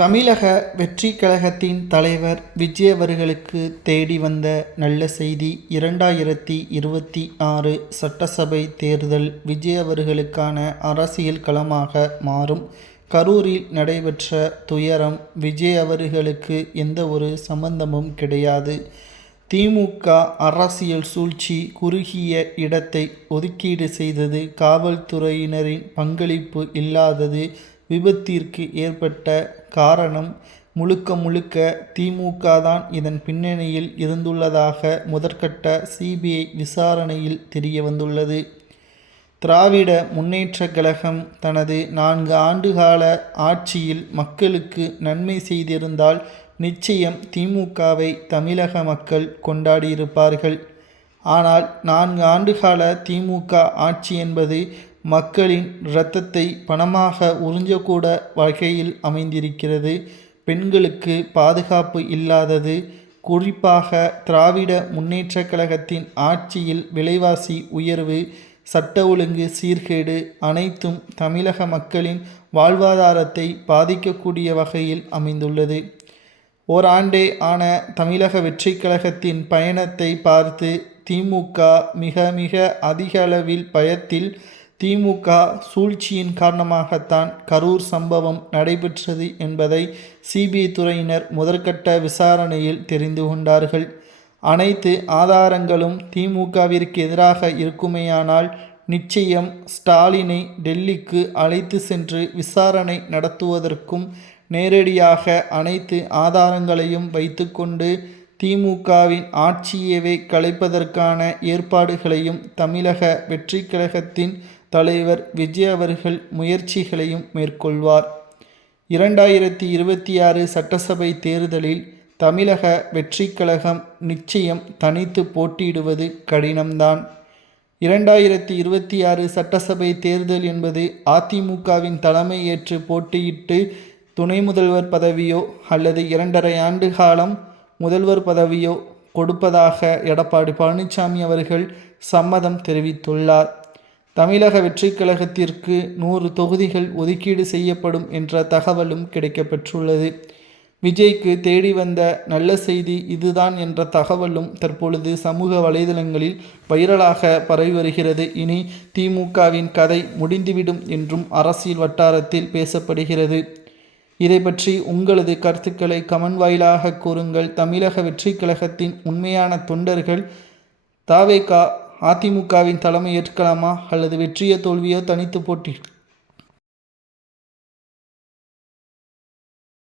தமிழக வெற்றி கழகத்தின் தலைவர் விஜயவர்களுக்கு தேடி வந்த நல்ல செய்தி இரண்டாயிரத்தி இருபத்தி ஆறு சட்டசபை தேர்தல் விஜய் அவர்களுக்கான அரசியல் களமாக மாறும். கரூரில் நடைபெற்ற துயரம் விஜய் அவர்களுக்கு எந்த ஒரு சம்பந்தமும் கிடையாது. திமுக அரசியல் சூழ்ச்சி குறுகிய இடத்தை ஒதுக்கீடு செய்தது காவல்துறையினரின் பங்களிப்பு இல்லாதது விபத்திற்கு ஏற்பட்ட காரணம் முழுக்க முழுக்க திமுக தான் இதன் பின்னணியில் இருந்துள்ளதாக முதற்கட்ட சிபிஐ விசாரணையில் தெரிய வந்துள்ளது திராவிட முன்னேற்ற கழகம் தனது நான்கு ஆண்டுகால ஆட்சியில் மக்களுக்கு நன்மை செய்திருந்தால் நிச்சயம் திமுகவை தமிழக மக்கள் கொண்டாடியிருப்பார்கள் ஆனால் நான்கு ஆண்டுகால திமுக ஆட்சி என்பது மக்களின் இரத்தத்தை பணமாக உறிஞ்சக்கூட வகையில் அமைந்திருக்கிறது. பெண்களுக்கு பாதுகாப்பு இல்லாதது. குறிப்பாக திராவிட முன்னேற்றக் கழகத்தின் ஆட்சியில் விலைவாசி உயர்வு சட்ட ஒழுங்கு சீர்கேடு அனைத்தும் தமிழக மக்களின் வாழ்வாதாரத்தை பாதிக்கக்கூடிய வகையில் அமைந்துள்ளது. ஓராண்டே ஆன தமிழக வெற்றி கழகத்தின் பயணத்தை பார்த்து திமுக மிக மிக அதிக அளவில் பயத்தில் திமுக சூழ்ச்சியின் காரணமாகத்தான் கரூர் சம்பவம் நடைபெற்றது என்பதை சிபிஐ துறையினர் முதற்கட்ட விசாரணையில் தெரிந்து கொண்டார்கள். அனைத்து ஆதாரங்களும் திமுகவிற்கு எதிராக இருக்குமேயானால் நிச்சயம் ஸ்டாலினை டெல்லிக்கு அழைத்து சென்று விசாரணை நடத்துவதற்கும் நேரடியாக அனைத்து ஆதாரங்களையும் வைத்துக்கொண்டு திமுகவின் ஆட்சியவே கலைப்பதற்கான ஏற்பாடுகளையும் தமிழக வெற்றி கழகத்தின் தலைவர் விஜய் அவர்கள் முயற்சிகளையும் மேற்கொள்வார். இரண்டாயிரத்தி இருபத்தி ஆறு சட்டசபை தேர்தலில் தமிழக வெற்றி கழகம் நிச்சயம் தனித்து போட்டியிடுவது கடினம்தான். இரண்டாயிரத்தி இருபத்தி ஆறு சட்டசபை தேர்தல் என்பது அதிமுகவின் தலைமை ஏற்று போட்டியிட்டு துணை முதல்வர் பதவியோ அல்லது இரண்டரை ஆண்டு காலம் முதல்வர் பதவியோ கொடுப்பதாக எடப்பாடி பழனிசாமி அவர்கள் சம்மதம் தெரிவித்துள்ளார். தமிழக வெற்றிக் கழகத்திற்கு நூறு தொகுதிகள் ஒதுக்கீடு செய்யப்படும் என்ற தகவலும் கிடைக்கப்பெற்றுள்ளது. விஜய்க்கு தேடி வந்த நல்ல செய்தி இதுதான் என்ற தகவலும் தற்பொழுது சமூக வலைதளங்களில் வைரலாக பரவி வருகிறது. இனி திமுகவின் கதை முடிந்துவிடும் என்றும் அரசியல் வட்டாரத்தில் பேசப்படுகிறது. இதை பற்றி உங்களது கருத்துக்களை கமன் வாயிலாக கூறுங்கள். தமிழக வெற்றி கழகத்தின் உண்மையான தொண்டர்கள் தாவேகா அதிமுகவின் தலைமை ஏற்கலாமா அல்லது வெற்றியோ தோல்வியோ தனித்து போட்டி